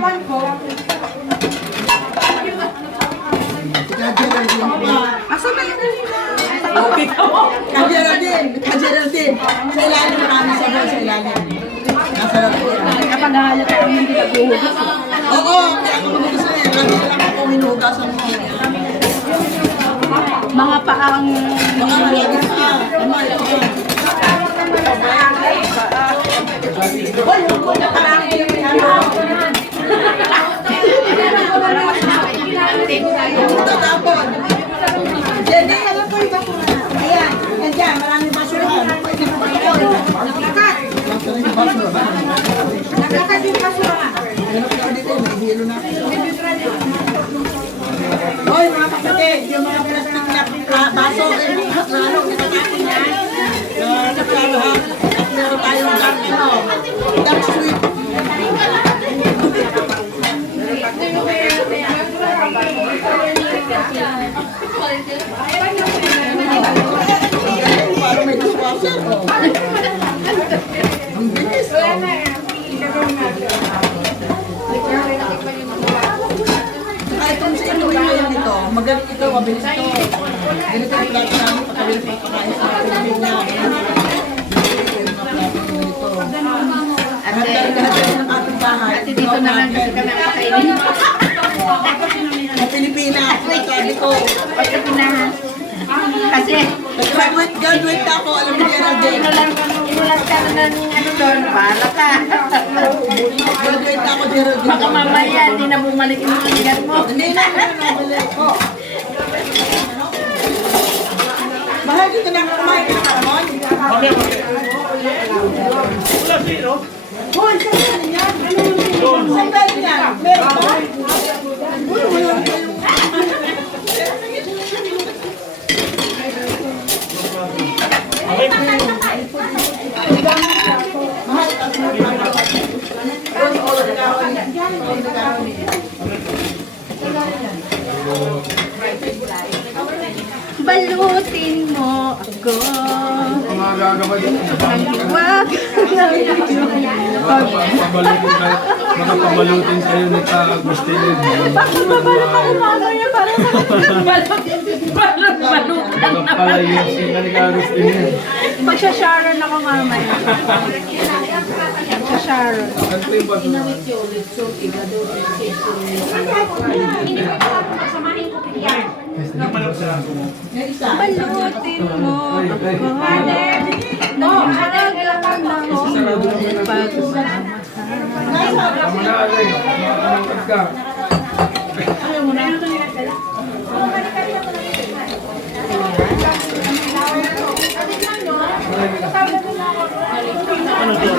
ewan ko. Asa ba yun? Ka-Geraldine. Sa ilalim, marami sabon sa ilalim. Nasa lahat yan. Kapag nahalata kami hindi naghuhugas. Oo, kaya ako mag-gusto yan. Lagi lang ako minugasan mo. Mga paang... Baka malagis ka. Tama, ito ka. Hoy, yung kuna parang ito tapon. Jenny, alam ko yung basura. Ayan, yan dyan, maraming basurahan. Pwede mo ito. Nagkakat. Nagkakat yung basura. Ano ka dito, may hilo na. Hoy, mga kapatid, yung mga plastic na baso, lalo, kinakain yan. Nagkakaroon, at meron tayong dark sweet. Parang may dishwasher, oh. Ang bilis, oh. Kahit kung sa ilo yung ito, magaling ito, mabilis ito. Ganito yung plato namin, pagkabilis pagkakain sa Pilipina. Lahat-lahat ng ating bahay. At dito na lang kasi kami ang pakainin. Sa Pilipinas, sabi ko. Pagkapinahan. Kasi... Graduate na ako, alam mo Geraldine. Inulat ka na ng ano doon, para ka. Graduate na ako, Geraldine. Baka mamaya, hindi na bumalik yung kanigan mo. Hindi na, nabalik ko. Mahal dito na kumain ka na karamon. Wala zero. Hoy, saan galing yan? Saan galing yan? Meron ba? Uy, wala kayong... Balutin mo ako. Mga gagawin dito sa bahay. Wag. Makapabalutin sa'yo ni Agustin. Bakit babalot ako mamaya para sa balutan na Makapalayusin ka ni Agustin. Magsha-sharon ako mamaya. Magsha-sharon. Ano yung baso? Balutin mo ako. Nagagawa na ako pagmamahal. Tama na alay. Anong ka? Ano to?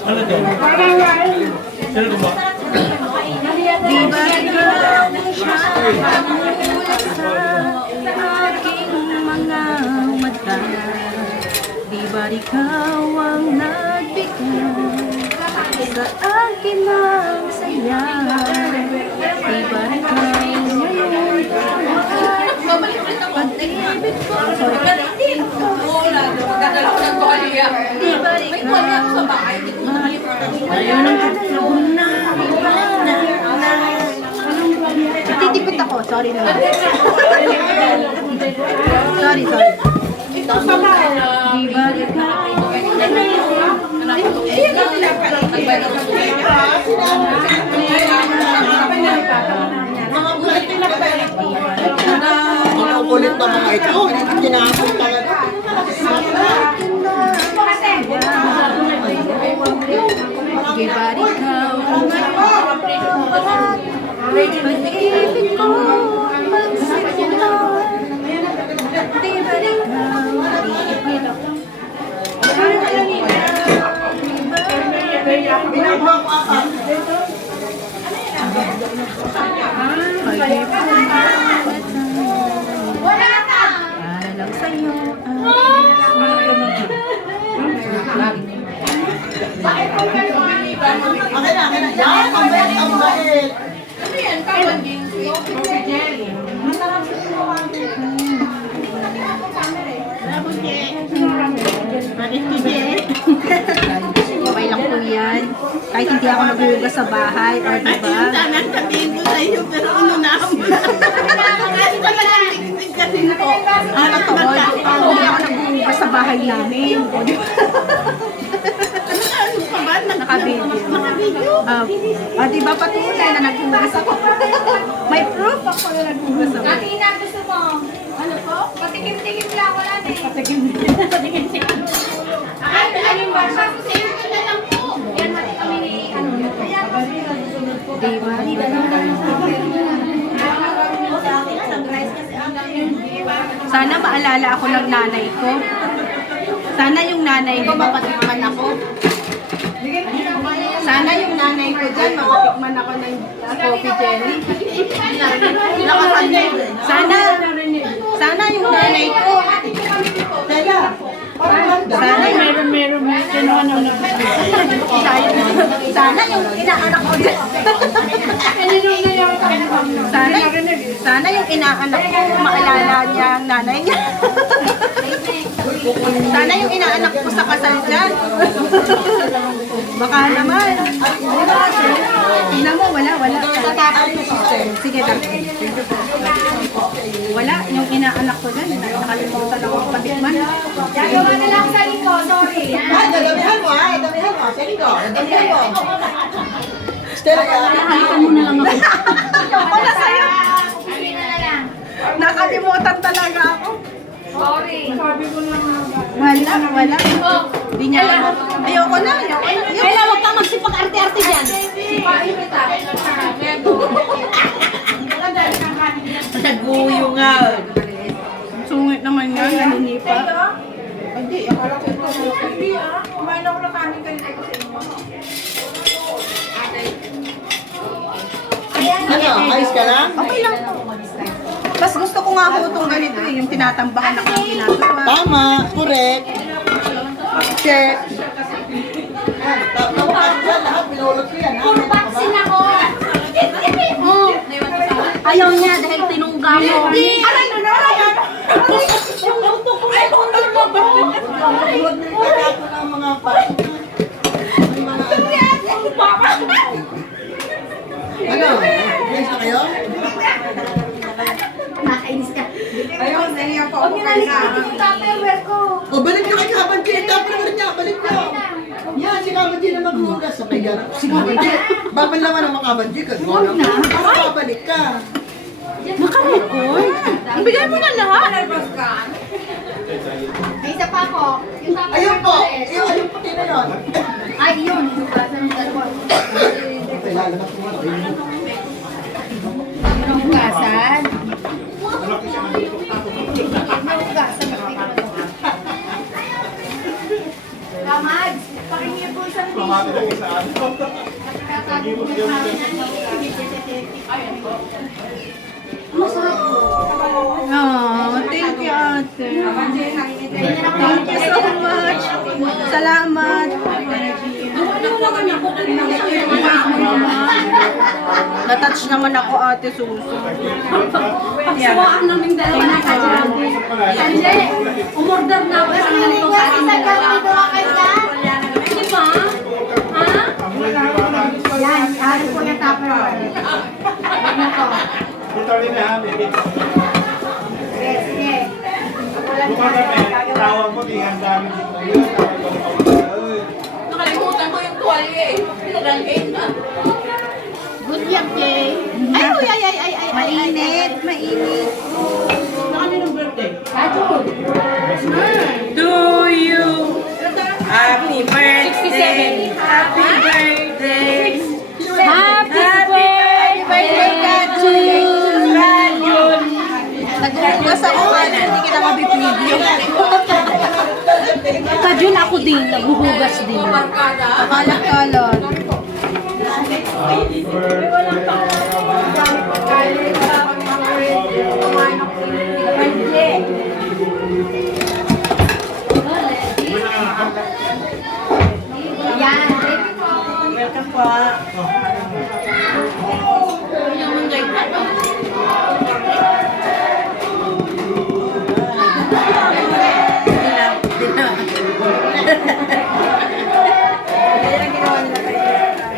Ano to? Sino to ba? Di ba ikaw siya namulat sa aking mga mata? Di ba ikaw ang nagbigay sa akin ng saya? Di ba ikaw ngayon pag-ibig ko? Di ba ikaw ayun ang na titipid ako, sorry naman. Sorry. Di ba ikaw Mga kulit na mga ito, ginapon talaga. Di ba ikaw pag-ibig ko magsimula? Di ba ikaw Binabawa ko ako. para lang sa'yo Akin na. Yan, ang bait. Ano yan? Kawan din. Coffee jelly. Bakit hindi? Okay lang po yan. Kahit hindi ako naghuhugas sa bahay, o Ay, diba? yung sana sabihin ko sa iyo, pero inunahan mo na. Kasi po. Ang totoo, hindi ako naghuhugas sa bahay namin, o diba? Ano pa ba? Nakabidyo. Nakabidyo? Diba patunay na naghuhugas ako? May proof ako na naghuhugas ako. Katina, gusto mo? Ano po? Patikim-tikim lang, wala na eh. Patikim. Ay, alin ba? Save ko na lang po. Yan natin kami ni ano. Diba? Sana maalala ako ng nanay ko. Sana yung nanay ko mapatikman ako. Sana yung nanay ko dyan mapatikman ako ng coffee jelly. Sana yung nanay ko. Sana yung inaanak ko dyan. Sana yung inaanak ko maalala niya ang nanay niya. Sana yung inaanak ko sa kasal dyan. Baka naman. Tingnan mo, wala. Sige, wala, yung inaanak ko dyan. Nakalimutan ako patikman. Gagawa na lang sa liko, sorry. Ay, damihan mo. Sige ko. Damihan mo. Stella, Halikan mo na lang ako. Wala sa'yo. Kusina na lang. Nakalimutan talaga ako. Sorry. Wala. Hindi niya alam. Ayoko na. Kailan huwag kang magsipag-arte-arte dyan. Sipain kita. Naguyo nga. Sungit naman nga. Naninipa. Hindi, akala ko ito. Hindi kumain ako ng kanin kayo ko sa inyo. Ano, ayos ka lang? Okay lang po. Mas gusto ko nga po itong ganito eh. Yung tinatambakan ako ng ginagawa. Tama, correct. Check. Tama ka dyan, lahat pinulot ko yan. Puro vaccine ako. Ayaw niya dahil tinungga mo. Aray, yung luto ko ay kung luto ko. Huwag na ikakato ng mga Ano? Friends na kayo? Nakainis ka. Ayun, naiya po. Huwag niyo na likitin yung tupperware ko. O, balik nyo kay Kabanji. Tupperware niya, balik nyo. Yan, si Kabanji na maghugas. Sa kaya, si Kabanji. Babanlawan ang mga Kabanji. Huwag na. Para babalik ka. Naka-record? Ang bigay mo na lahat. May isa pa ako. Yung tupperware Ayun po. ko eh. Ayun puti na yun. Ay, yun. Hugasan ng dalawa. Okay, lalabas mo. Hugasan. Hugasan. Kamads, pakinggan po sa Oh, thank you, ate. Thank you so much. Salamat. Natouch naman ako, ate Suso. Pagsawaan namin dalawa na ka. Sanjay, Umorder na ako sa ganito sa akin dalawa. Di ba? Ha? yan, ari po yung tupperware. Ano ko? Ito rin na habi. Yes, yes. Bukan kami, tawag mo, di ang dami dito. Nakalimutan ko yung tuwalya eh. Pinagangin na. Good job, Jay. Ay. Mainit. Nakanin ng birthday? To you. Happy birthday. 67. Happy birthday. Happy birthday to you. Naghuhugas ako kasi hindi kita mabibideo. Kajun ako din, naghuhugas din. Kalat-kalat. Yan. Welcome po. Kaya ginawa nila kayo.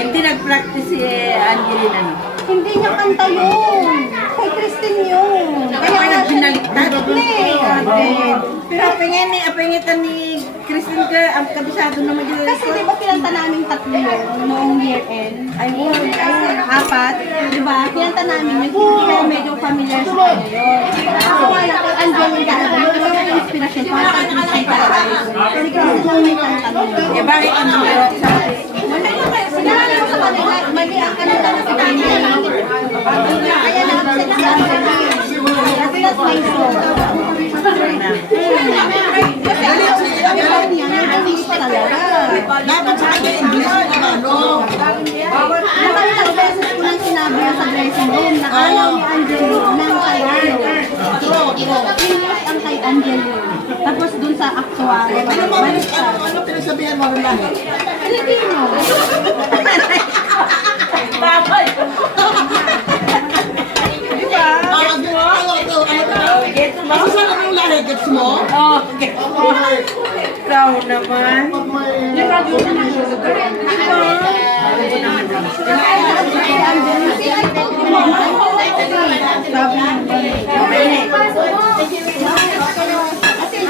Hindi nag-practice si Angelina. Hindi niya kanta yun. Kay Christine yun. Kaya nga binaliktad. Pero Apingitan ni Christine ka, ang kabisado naman yun. kasi di ba pinanta namin tatlo yun noong year end? Ay, apat. Di ba? Pinanta namin yun. Kaya medyo familiar sa kanya yun. So, wala kay Angel yung talaga. Ito yung inspiration para kay Christine talaga. Kasi Christine lang may kanta nun. Eh, bakit ano? Sinala ko sa kanila, mali ang kanila na sa kanya. Kaya nag-upset si Angel. Kasi that's my song. Kasi ang song niya, English talaga. Dapat sa kanya English na ano. Nakalilang beses ko nang sinabi yan sa dressing room na ayaw ni Angelo ng Tagalog. English ang kay Angelo. Tapos dun sa actual, baliktad. Ano pinagsabihan mo ng lahat? Filipino. Basta sa lang yung lahat, gets mo? Oh, okay. Ikaw naman. Kasi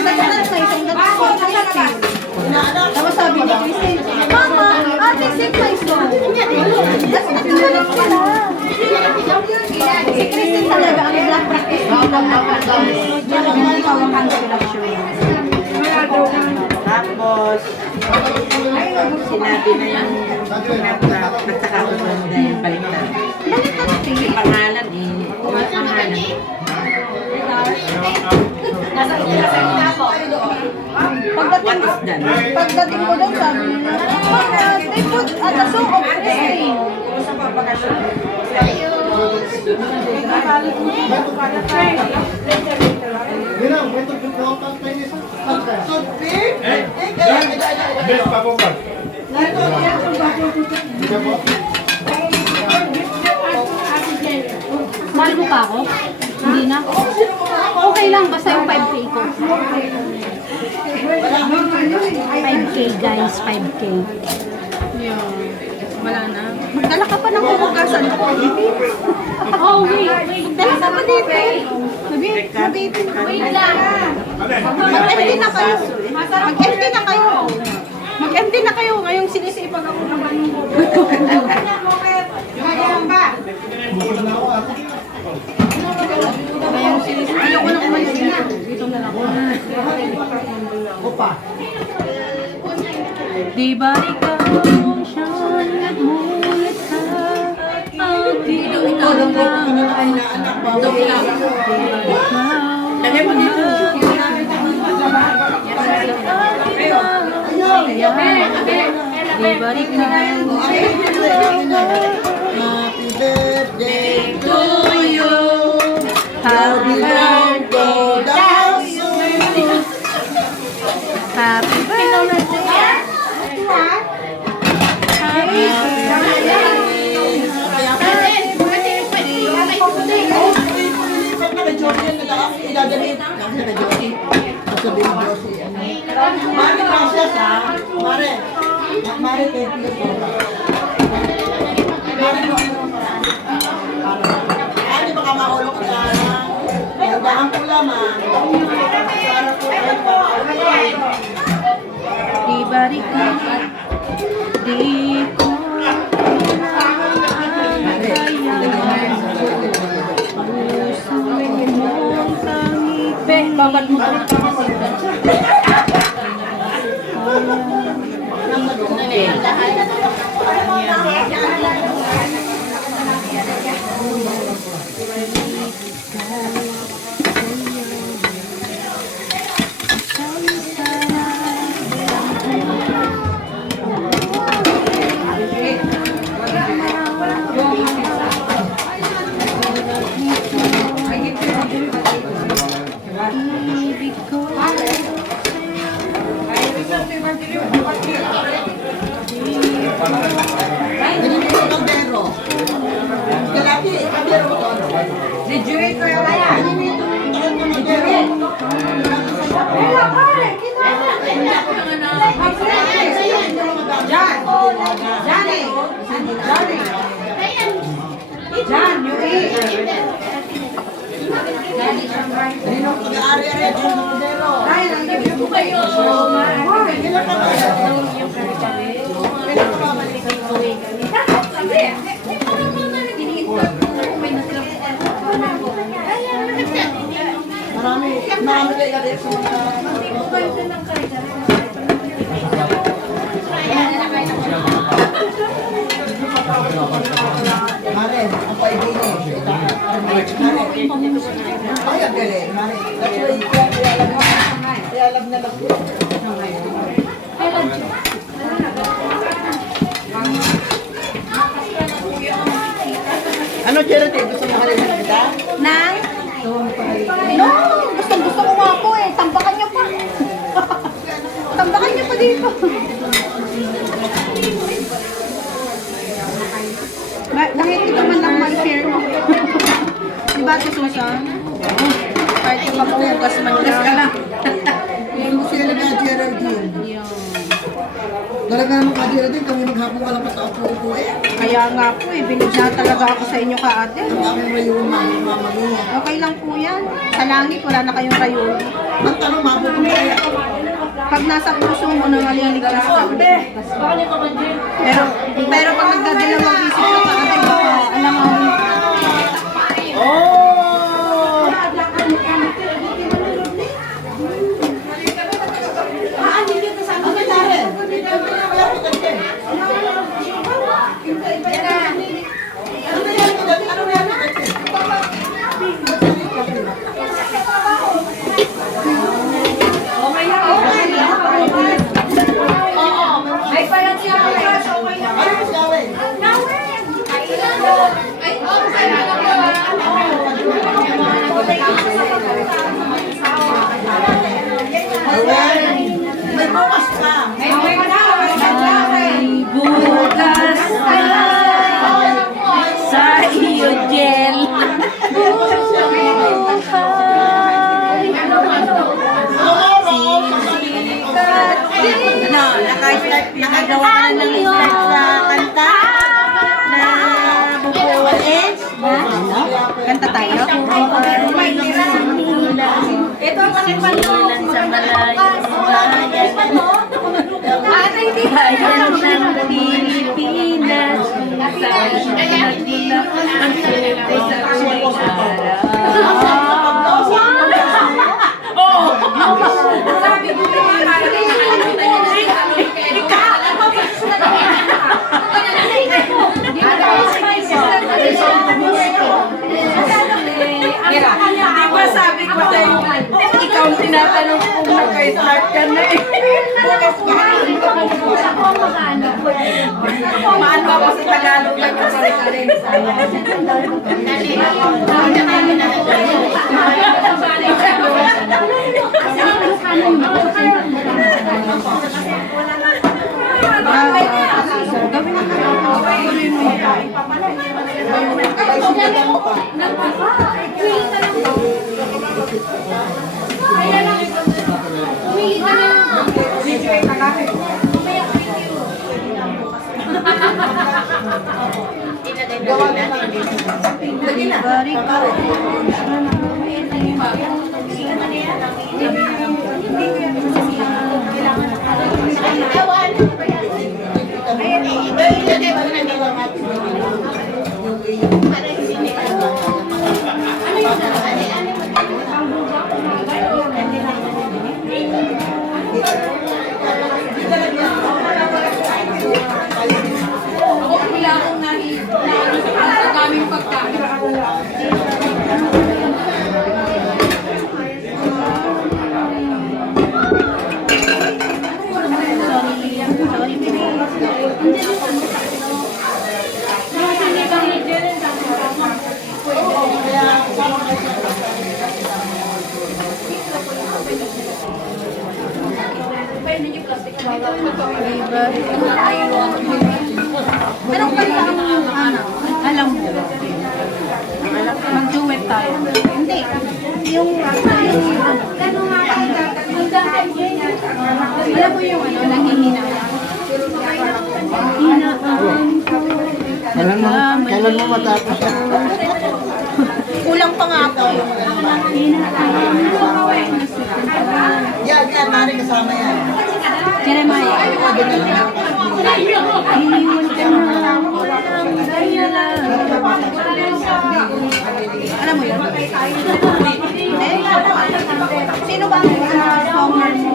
that's my song, that's for Christine. Tapos sabi ni Christine, Mama, ate, sing my song. That's nagkakalit sila. Si Christine talaga ang nag-practice dito ng nag-practice. Yan ang hindi kawakan sa relasyon. Tapos, sinabi na yung nagkakaganda yung baliktad. Yung pangalan eh. Yung pangalan. Pagdating ko doon, sabi nila, Mama, they put at the song of Christine. Best pa po ba? Mahal mo pa ako? Hindi na. Okay lang, basta yung 5K ko. 5K guys, 5K. Yeah. Wala na. Magdala ka pa ng hugasan ko. Oh, wait. Magdala ka pa dito. Mabitin. Wait lang. Mag-empty na kayo. Mag-empty na kayo. Mag-empty na kayo. Ngayong sinisipag ako naman. Ngayong sinisipag. Ayoko na umalis na. Dito na lang. Di ba ikaw siyang nagmulat sa aking Lagay mo dito. Di ba ikaw Happy birthday to you. happy birthday, Go down soon. happy birthday, happy Pag naka-Jordan na lang, idadalhin. Naka-Jordan. Sasabihin mo si Mare, gracias ha. Mare. Mare, thank you po. Mare, no. Ay, di baka maulog ka sana. Dahan ko lamang. Sana po ay maulog. Di ba ikaw di ko babad mo Ganun Johnny! Johnny! John, you eat! Ninong pag-aari-ari at yung modelo. Ay, nangyay po kayo. Ilan ka ba? Marami kayo kasi sa mga... Mare, ang paibigay. Ay, ang galing. Mare, that's why kaya alam na lang. Ano, Charity? Gusto mo halimutan kita? Nang? No, gusto ko nga po eh. Tambakan niyo pa. Tambakan niyo pa dito. Nakikita man lang may share mo. Diba ito, Susan? Kahit yung mapugas, manugas ka lang. Yung mo sila na Geraldine. Talaga naman ka Geraldine, kami maghapon ka lang pataupo eh. Kaya nga po eh, binigyan talaga ako sa inyo ka ate. Ang aming rayuma, yung mama niya. Okay lang po yan. Sa langit, wala na kayong rayon. Ang tanong, mabuto kaya. Pag nasa puso mo nang aliligtas ka. Pero pag nagdadalawang isip ka pa ate, baka alam mo. Oh! May bukas ka. Bukas sa iyo, Jel. Nakagawa ka na ng start sa kanta na bubuwalin. Kanta tayo? Ito ang sinilan sa malayo. Bayan ng Pilipinas, saan nagmula ang suko sa tuwing araw. Sabi ko di ba sabi ko sa'yo, ikaw ang tinatanong kung nagka-start ka na eh. Maano ako sa Tagalog lang kasi. Gawin na Lagi na. Kailan mo matapos yan? Kulang pa nga ako. Yan, Mari, kasama yan. Jeremiah. Sabi na lang. Iniwan ka na. Alam mo yun? Sino ba ang summer mo?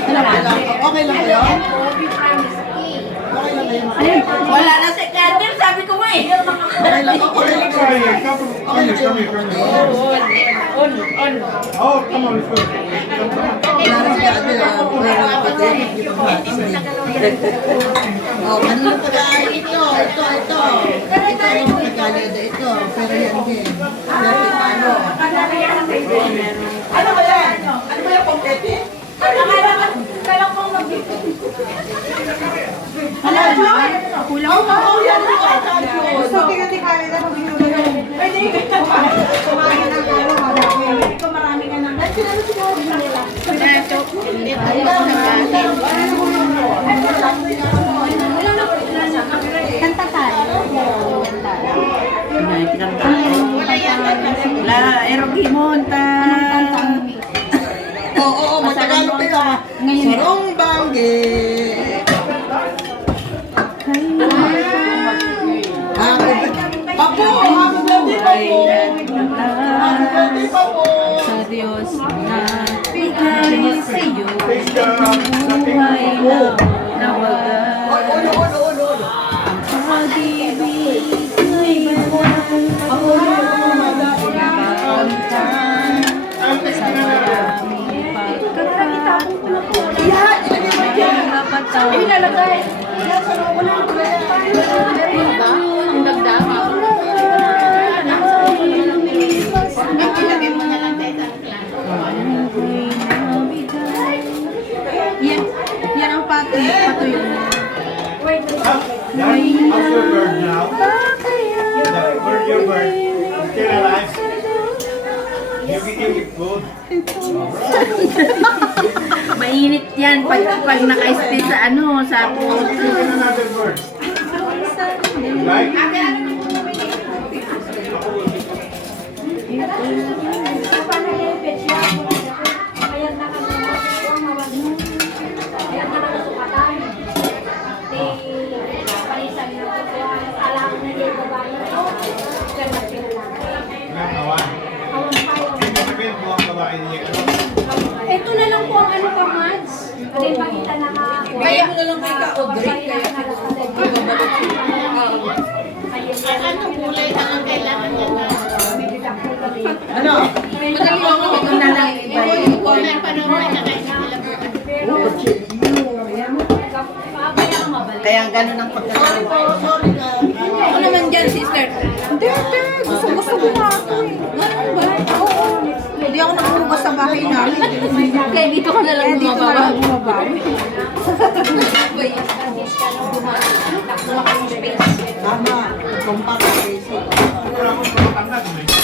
Okay lang kayo? Okay lang kayo? Wala na si Kadir, sabi ko nga eh. Okay lang kayo? Okay lang kayo? Okay lang kayo? Oh, come on, let's go. Wala na si Ate, wala na kapatid, hindi pa matis din. Oh, ano yung pag-aari ito? Ito. Ito yung pag-aari ito. Pero yan din. Dati paano? Ano ba yan? Ano ba yung kompete? Kulang pa. Oh, yan. Gusto tingnan-tingnan na pag hinulong. Pwede kumain ng ano, marami. Kung marami ka nang Kanta tayo. La, erogi monta. Oo, matagalog kayo ha. Sarong bangge. Papo! Happy birthday, Papo! Happy birthday, Papo! Sa Diyos na bigay sa iyo Take the buhay na nawagan. Ulo. Pag-ibig ay banal. Ako sa maraming pagkakataon. Yan! Ilagay mo dyan! Ilalagay. Ang dagdag. Ilagay mo na lang tayo. Yan ang patuloy mo. How's your bird now? Where's your bird? Still alive? You give it food? Mainit yan pag naka-stay sa ano, sa Give it another bird. Right? Ito na lang po ang ano pa, Mads. Kaya pakita na ka. Kaya mo na lang kay ka-Audrey. Kaya Anong kulay na ang kailangan niya na? Ano? madali mo ako na lang iba. Kulay pa naman na Kaya gano'n ang pagkakataon. Sorry ka. Ako naman dyan, sister. Hindi. Gusto ko na ako eh. Ganun ba? Oo. Hindi ako nakuhugas sa bahay namin. Kaya dito ka na lang Dito na lang bumaba. Tama. Compact basic. Wala akong pagkakanag.